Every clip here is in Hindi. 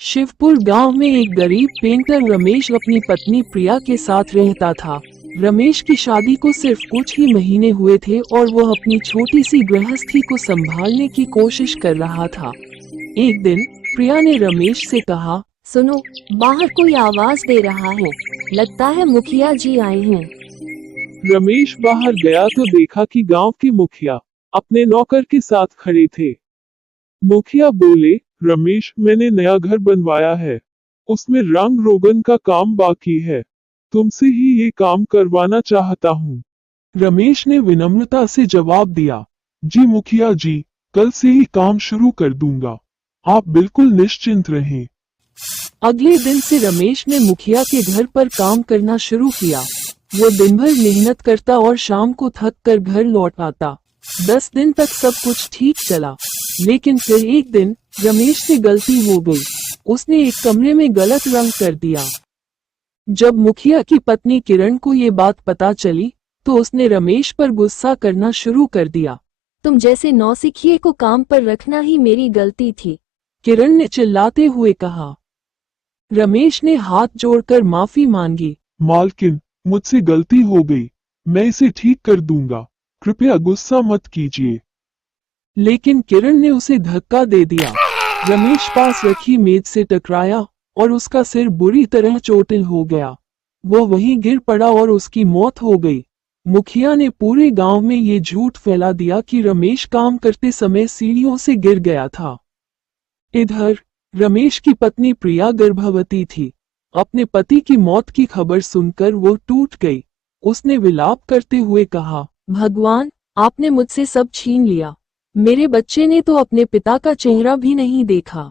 शिवपुर गांव में एक गरीब पेंटर रमेश अपनी पत्नी प्रिया के साथ रहता था। रमेश की शादी को सिर्फ कुछ ही महीने हुए थे और वो अपनी छोटी सी गृहस्थी को संभालने की कोशिश कर रहा था। एक दिन प्रिया ने रमेश से कहा, सुनो, बाहर कोई आवाज दे रहा है। लगता है मुखिया जी आए हैं। रमेश बाहर गया तो देखा कि गांव के मुखिया अपने नौकर के साथ खड़े थे। मुखिया बोले, रमेश, मैंने नया घर बनवाया है, उसमें रंग रोगन का काम बाकी है, तुमसे ही ये काम करवाना चाहता हूँ। रमेश ने विनम्रता से जवाब दिया, जी मुखिया जी, कल से ही काम शुरू कर दूंगा, आप बिल्कुल निश्चिंत रहें। अगले दिन से रमेश ने मुखिया के घर पर काम करना शुरू किया। वो दिन भर मेहनत करता और शाम को थक कर घर लौट आता। 10 दिन तक सब कुछ ठीक चला, लेकिन फिर एक दिन रमेश से गलती हो गई। उसने एक कमरे में गलत रंग कर दिया। जब मुखिया की पत्नी किरण को ये बात पता चली, तो उसने रमेश पर गुस्सा करना शुरू कर दिया। तुम जैसे नौसिखिए को काम पर रखना ही मेरी गलती थी। किरण ने चिल्लाते हुए कहा। रमेश ने हाथ जोड़कर माफी मांगी। मालकिन, मुझसे गलती हो गई, मैं इसे ठीक कर दूंगा, कृपया गुस्सा मत कीजिए। लेकिन किरण ने उसे धक्का दे दिया। रमेश पास रखी मेज से टकराया और उसका सिर बुरी तरह चोटिल हो गया। वो वहीं गिर पड़ा और उसकी मौत हो गई। मुखिया ने पूरे गांव में ये झूठ फैला दिया कि रमेश काम करते समय सीढ़ियों से गिर गया था। इधर रमेश की पत्नी प्रिया गर्भवती थी। अपने पति की मौत की खबर सुनकर वो टूट गई। उसने विलाप करते हुए कहा, भगवान, आपने मुझसे सब छीन लिया। मेरे बच्चे ने तो अपने पिता का चेहरा भी नहीं देखा।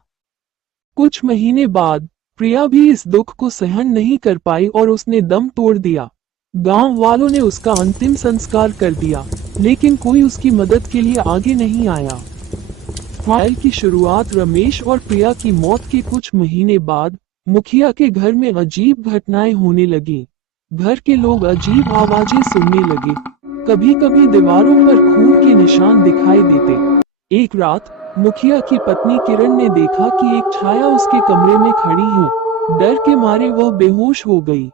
कुछ महीने बाद प्रिया भी इस दुख को सहन नहीं कर पाई और उसने दम तोड़ दिया। गांव वालों ने उसका अंतिम संस्कार कर दिया, लेकिन कोई उसकी मदद के लिए आगे नहीं आया। फाइल की शुरुआत रमेश और प्रिया की मौत के कुछ महीने बाद मुखिया के घर में अजीब घटनाएं होने लगी। घर के लोग अजीब आवाजें सुनने लगे। कभी कभी दीवारों पर खून के निशान दिखाई देते। एक रात मुखिया की पत्नी किरण ने देखा कि एक छाया उसके कमरे में खड़ी है। डर के मारे वह बेहोश हो गई।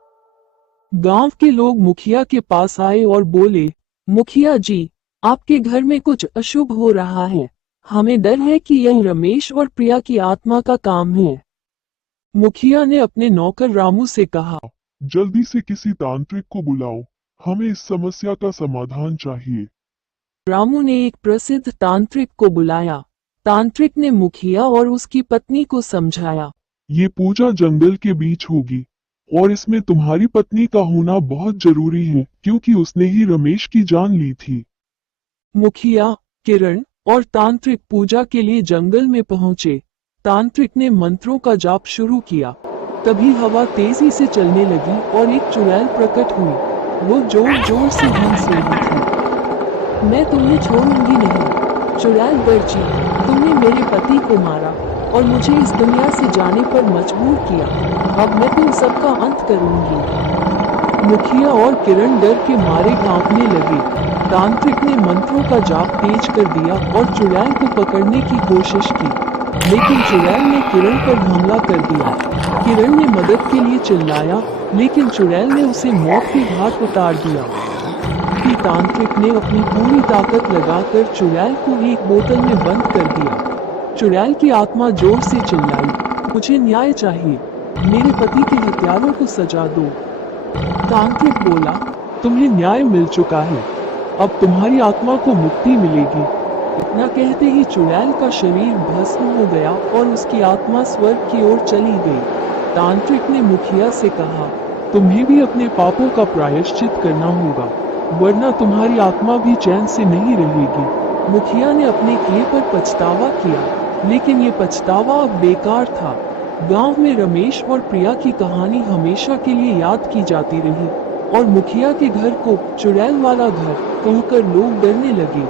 गांव के लोग मुखिया के पास आए और बोले, मुखिया जी, आपके घर में कुछ अशुभ हो रहा है। हमें डर है कि यह रमेश और प्रिया की आत्मा का काम है। मुखिया ने अपने नौकर रामू से कहा, जल्दी से किसी तांत्रिक को बुलाओ, हमें इस समस्या का समाधान चाहिए। रामू ने एक प्रसिद्ध तांत्रिक को बुलाया। तांत्रिक ने मुखिया और उसकी पत्नी को समझाया, ये पूजा जंगल के बीच होगी और इसमें तुम्हारी पत्नी का होना बहुत जरूरी है, क्योंकि उसने ही रमेश की जान ली थी। मुखिया, किरण और तांत्रिक पूजा के लिए जंगल में पहुंचे। तांत्रिक ने मंत्रों का जाप शुरू किया। तभी हवा तेजी से चलने लगी और एक चुड़ैल प्रकट हुई। वो जोर जोर से हंस रही थी। मैं तुम्हें छोड़ूंगी नहीं। चुड़ैल गरजी, तुमने मेरे पति को मारा और मुझे इस दुनिया से जाने पर मजबूर किया। अब मैं तुम सबका अंत करूंगी। मुखिया और किरण डर के मारे कांपने लगे। तांत्रिक ने मंत्रों का जाप तेज कर दिया और चुड़ैल को पकड़ने की कोशिश की, लेकिन चुड़ैल ने किरण पर हमला कर दिया। किरण ने मदद के लिए चिल्लाया, लेकिन चुड़ैल ने उसे मौत के घाट उतार दिया। फिर तांत्रिक ने अपनी पूरी ताकत लगाकर चुड़ैल को एक बोतल में बंद कर दिया। चुड़ैल की आत्मा जोर से चिल्लाई, मुझे न्याय चाहिए, मेरे पति के हत्यारों को सजा दो। तांत्रिक बोला, तुम्हें न्याय मिल चुका है, अब तुम्हारी आत्मा को मुक्ति मिलेगी। इतना कहते ही चुड़ैल का शरीर भस्म हो गया और उसकी आत्मा स्वर्ग की ओर चली गई। तांत्रिक ने मुखिया से कहा, तुम्हें भी अपने पापों का प्रायश्चित करना होगा, वरना तुम्हारी आत्मा भी चैन से नहीं रहेगी। मुखिया ने अपने किए पर पछतावा किया, लेकिन ये पछतावा अब बेकार था। गांव में रमेश और प्रिया की कहानी हमेशा के लिए याद की जाती रही और मुखिया के घर को चुड़ैल वाला घर कहकर लोग डरने लगे।